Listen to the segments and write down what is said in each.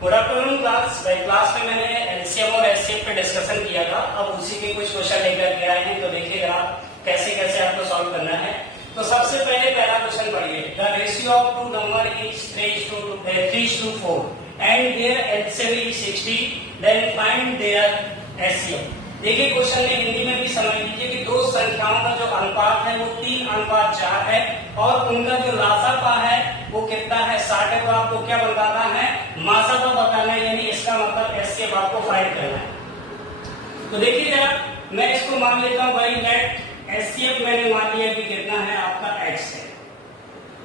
Good afternoon class. भाई class में मैंने एलसीएम और एचसीएफ पे डिस्कशन किया था। अब उसी के कुछ क्वेश्चन लेकर के आए हैं, तो देखिएगा कैसे कैसे आपको सॉल्व करना है। तो सबसे पहले पहला क्वेश्चन पढ़िए। The ratio of two number is 3:4 and their LCM is 60, then find their HCF. देखिए क्वेश्चन में हिंदी में भी समझ लीजिए कि दो संख्याओं का जो अनुपात है वो 3:4 है और उनका जो लासापा है वो कितना है, 60 है। तो आपको क्या बताना है, मासापा बताना है, यानी इसका मतलब एचसीएफ आपको फाइंड करना है। तो देखिए जरा मैं इसको मान लेता हूं भाई, लेट एचसीएफ मैंने मान लिया कि कितना है आपका x है।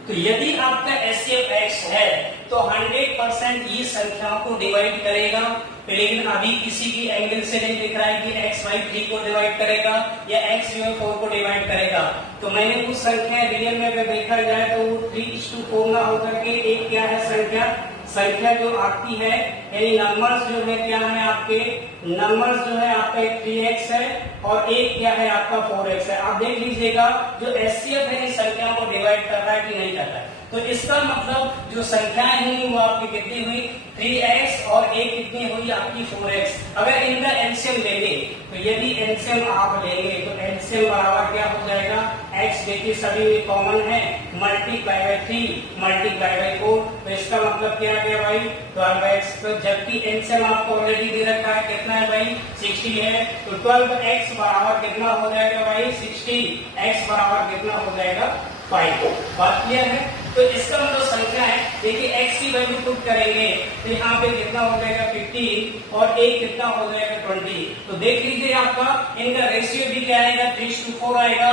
तो यदि आपका एचसीएफ x है तो 100% ये संख्याओं को डिवाइड करेगा। लेकिन अभी किसी की एंगल से नहीं दिख रहा है कि x बाई 3 को डिवाइड करेगा या x जो है 4 को डिवाइड करेगा। तो मैंने कुछ संख्या रियल में अगर देखा जाए तो वो 3:4 ना होकर के एक क्या है संख्या जो आपकी है, यानी नंबर्स जो है क्या है आपके, नंबर्स जो है आपका 3x है और एक क्या है आपका 4x है। आप देख लीजिएगा जो एचसीएफ है इस संख्या को डिवाइड कर रहा है कि नहीं कर रहा है। तो इसका मतलब जो संख्याएं हुई वो आपकी कितनी हुई, 3x और एक कितनी हुई आपकी 4x। अगर इनका एलसीएम लेंगे तो यदि एलसीएम आप लेंगे तो एलसीएम बराबर क्या हो जाएगा, x देखिए सभी में कॉमन है, मल्टीप्लाई बाय 3 मल्टीप्लाई बाय 4। तो इसका मतलब क्या आ गया भाई 12x। तो जबकि एलसीएम आपको ऑलरेडी दे रखा है कितना है भाई 60 है। तो 12x बराबर कितना हो जाएगा भाई 60, x बराबर कितना हो जाएगा 5। बात क्लियर है। तो इसका मतलब संख्या है, देखिए x की वैल्यू पुट करेंगे तो यहाँ पे कितना हो जाएगा 15 और एक कितना हो जाएगा 20। तो देख लीजिए आपका इनका रेशियो भी क्या आएगा 3:4 आएगा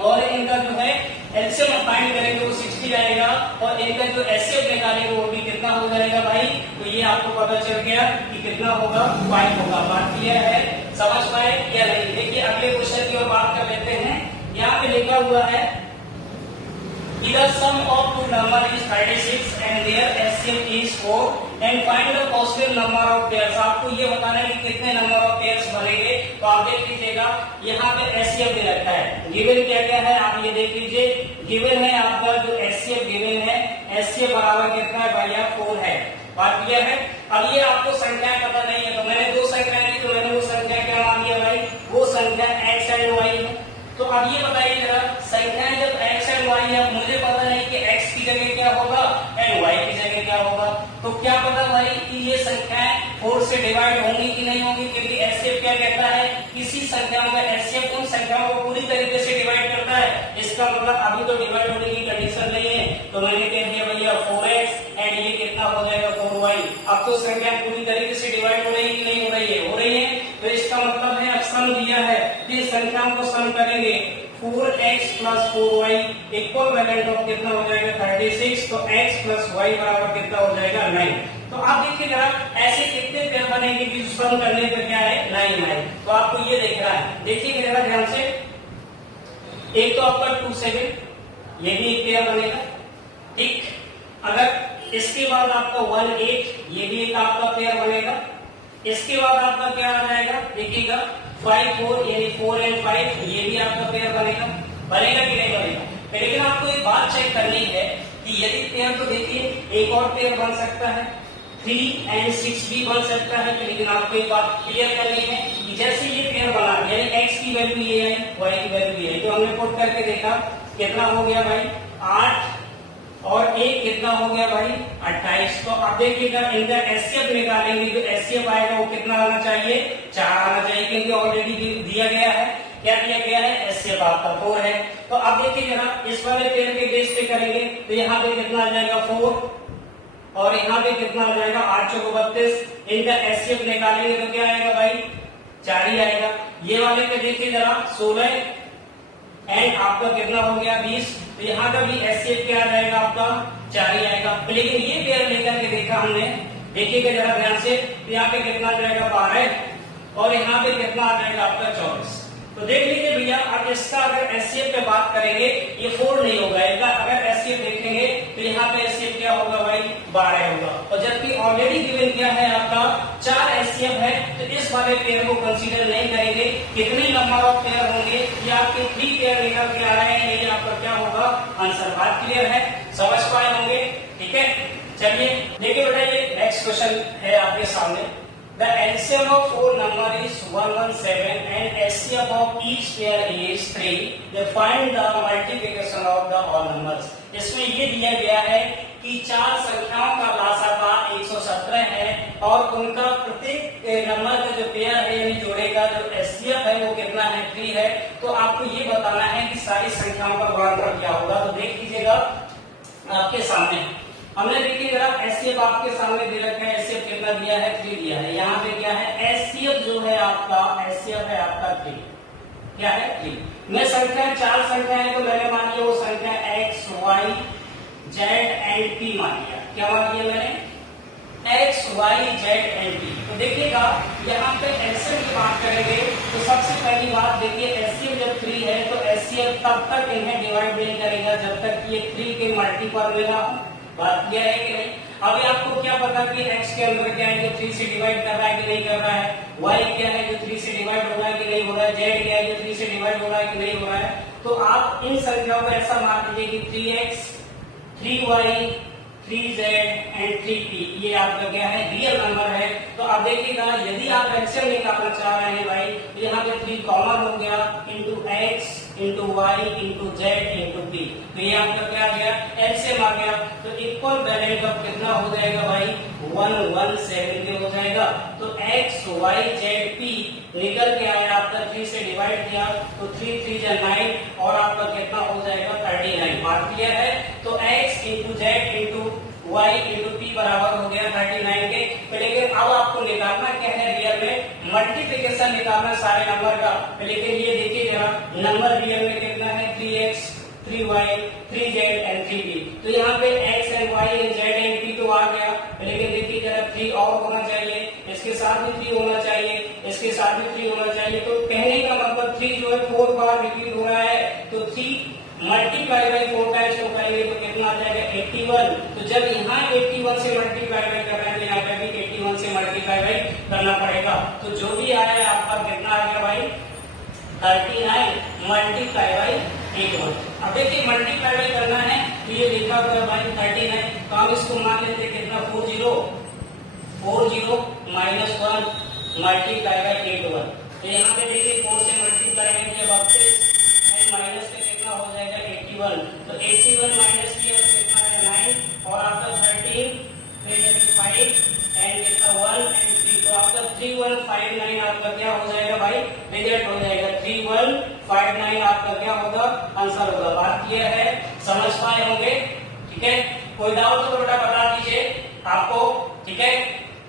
और इनका जो है एलसीएम फाइंड करेंगे वो 60 आएगा और इनका जो एचसीएफ निकालेंगे वो भी कितना हो जाएगा भाई। तो ये आपको पता चल गया कि कितना होगा 5 होगा। बात क्लियर है, समझ पाए या नहीं। देखिए अगले क्वेश्चन की ओर बात कर लेते हैं। यहाँ पे लिखा हुआ है the sum of two number is 36 and their HCF is 4 and find the possible number of pairs। आपको ये बताना है कि कितने नंबर ऑफ पेयर्स बनेंगे। तो आप देख लीजिएगा यहाँ पे HCF दे रखा है, गिवन क्या क्या है आप ये देख लीजिए। गिवन है आपका जो HCF गिवन है, HCF बराबर कितना है भैया 4 है। बात क्लियर है। अब ये आपको संख्याएं पता नहीं है तो मैंने दो संख्याएं दी, तो मैंने वो संख्या क्या मान लिया भाई, वो संख्या x एंड y है। तो अब ये बताइए जरा संख्याएं जब x एंड y है, मुझे पता नहीं कि x की जगह क्या होगा एंड y की जगह क्या होगा। तो क्या पता भाई कि ये संख्याएं 4 से डिवाइड होंगी कि नहीं होंगी, क्योंकि एचसीएफ क्या कहता है, किसी संख्याओं का एचसीएफ उन संख्याओं को पूरी तरीके से डिवाइड करता है। इसका मतलब अभी तो डिवाइड होने की कंडीशन नहीं है, तो मैंने कह दिया भैया 4x एंड ये कितना हो जाएगा 4y। अब तो संख्या पूरी तरीके से डिवाइड हो रही है कि नहीं हो रही है, हो रही है। तो इसका मतलब है अब सम दिया है, इस संख्याओं को सम करेंगे 4x plus 4y equal valent of कितना हो जाएगा 36। तो x प्लस y बराबर कितना हो जाएगा 9। तो आप देखिए जरा ऐसे कितने पेयर बनेंगे कि सम करने पर क्या है 9। तो आपको ये देख रहा है, देखिए जरा ध्यान से। एक तो आपका 2 7 ये भी एक पेयर बनेगा, ठीक। अगर इसके बाद आपका 1 8 ये भी एक आपका पेयर बनेगा। इसके बाद आपका क्या आ जाएगा देखिएगा 5 4 यानी 4 एंड 5 ये भी आपका पेयर बनेगा कि नहीं बनेगा। लेकिन आपको एक बात चेक करनी है कि यदि पेयर, तो देखिए एक और पेयर बन सकता है 3 एंड 6 भी बन सकता है। लेकिन आपको एक बात क्लियर करनी है कि जैसे ये पेयर बना, यानी x की वैल्यू ये है, y की वैल्यू ये है, तो हमने पुट करके देखा कितना हो गया भाई 8 और एक कितना हो गया भाई 28। तो अब देखिएगा इनका एचसीएफ निकालेंगे, जो एचसीएफ आएगा वो कितना आना चाहिए 4 आना चाहिए, क्योंकि ऑलरेडी दिया गया है, क्या दिया गया है एचसीएफ आपका 4 है। तो अब देखिए जरा इस वाले पेयर के बेस पे करेंगे तो यहाँ पे कितना आ जाएगा 4 और यहाँ पे कितना आ जाएगा 8 चौको 32। इनका एचसीएफ निकालेंगे तो क्या आएगा भाई 4 ही आएगा। ये वाले पे देखिए जरा 16 एंड आपका कितना हो गया 20। तो यहाँ का भी एचसीएफ क्या आ जाएगा आपका 4 ही आएगा। लेकिन ये पेयर लेकर के देखा हमने, देखिएगा जरा ध्यान से, तो यहाँ पे कितना आ जाएगा 12 और यहाँ पे कितना आ जाएगा आपका 24। तो देख लीजिए भैया, अब इसका अगर एचसीएफ पे बात करेंगे ये 4 नहीं होगा, अगर एचसीएफ देखेंगे तो यहाँ पे एचसीएफ क्या होगा भाई 12 होगा। और जबकि ऑलरेडी गिवन क्या है आपका 4 एचसीएफ है, तो इस वाले पेयर को कंसीडर नहीं करेंगे। कितने नंबर ऑफ पेयर होंगे, ये आपके 3 पेयर निकल के आ रहे हैं, ये आपका क्या होगा आंसर। बात क्लियर है, समझ पाए होंगे, ठीक है। चलिए देखिए बेटा ये नेक्स्ट क्वेश्चन है आपके सामने। The LCM of four number is 117 and HCF of each pair is 3। Find the multiplication of the all numbers. इसमें ये दिया गया है कि चार संख्याओं का लासापा 117 है और उनका प्रत्येक नंबर का जो पेयर है यानी जोड़े का जो एचसीएफ है वो कितना है, 3 है। तो आपको ये बताना है कि सारी संख्याओं का गुणनफल क्या होगा। तो देख लीजिएगा आपके सामने हमने देखिएगा एचसीएफ आपके सामने दे रखा है। एचसीएफ कितना दिया है, 3 दिया है। यहाँ पे क्या है, एचसीएफ जो है आपका, एचसीएफ है आपका 3। क्या है, 3। मैं संख्या चार संख्या है तो मैंने मान लिया वो संख्या x y z and p मान लिया। क्या मान लिया मैंने, x y z and p. तो देखिएगा यहाँ पे एचसीएफ की बात करेंगे तो सबसे पहली बात देखिए एचसीएफ जब 3 है तो एचसीएफ तब तक इन्हें डिवाइड नहीं करेगा जब तक ये 3 के मल्टीपल में ना हो। बात क्लियर है कि नहीं। अभी आपको क्या पता कि x के अंदर क्या है जो 3 से डिवाइड कर रहा है कि नहीं कर रहा है, y क्या है जो 3 से डिवाइड हो रहा है कि नहीं हो रहा है, z क्या है जो 3 से डिवाइड हो रहा है कि नहीं हो रहा है। तो आप इन संख्याओं को ऐसा मान लीजिए कि 3x 3y 3z and 3p ये आपका क्या है, रियल नंबर है। तो आप देखिएगा यदि आप एलसीएम निकालना चाह रहे हैं भाई तो यहाँ पे 3 कॉमन हो गया into x into y into z into p. तो ये आपका क्या आ गया, एलसीएम आ गया। तो इक्वल वैल्यू का कितना हो जाएगा भाई, 117 हो जाएगा। तो x y z p निकल के आया आपका 3 से डिवाइड किया तो 3 3 जा 9 और आपका कितना हो जाएगा 39। बात क्लियर है। तो x into z into y into P बराबर हो गया 39 के। लेकिन अब आपको निकालना क्या है, रियल में मल्टीप्लिकेशन निकालना सारे नंबर का। लेकिन ये देखिए जरा नंबर रियल में कितना है, 3x 3y 3z and 3p। तो यहाँ पे x and y and z and p तो आ गया। लेकिन देखिए जरा 3 और होना चाहिए, इसके साथ भी 3 होना चाहिए, इसके साथ भी 3 होना चाहिए। तो कहने का मतलब 3 जो है 4 बार रिपीट हो रहा है। तो 3 मल्टीप्लाई बाई 4 टाइम्स को करेंगे तो कितना आ जाएगा, 81। तो जब यहाँ 81 से मल्टीप्लाई बाई कर रहे हैं तो यहाँ पे भी 81 से मल्टीप्लाई बाई करना पड़ेगा। तो जो भी आया है आपका कितना आ गया भाई, 39 मल्टीप्लाई बाई 81। अब देखिए मल्टीप्लाई बाई करना है तो ये लिखा हुआ है भाई 39। तो हम इसको मान लेते हैं कितना, 40 माइनस 1 मल्टीप्लाई बाई 81। तो यहाँ पे देखिए 4 से मल्टीप्लाई किया जब आपसे माइनस से कितना हो जाएगा 81। तो 81 माइनस किया तो कितना है 9 और आपका 13 फिर 5 एंड कितना 1 एंड 3। तो आपका 3159 आपका क्या हो जाएगा भाई, रिजल्ट हो जाएगा 3159 आपका क्या होगा, आंसर होगा। बात क्लियर है, समझ पाए होंगे। ठीक है, कोई डाउट तो बेटा बता दीजिए आपको। ठीक है।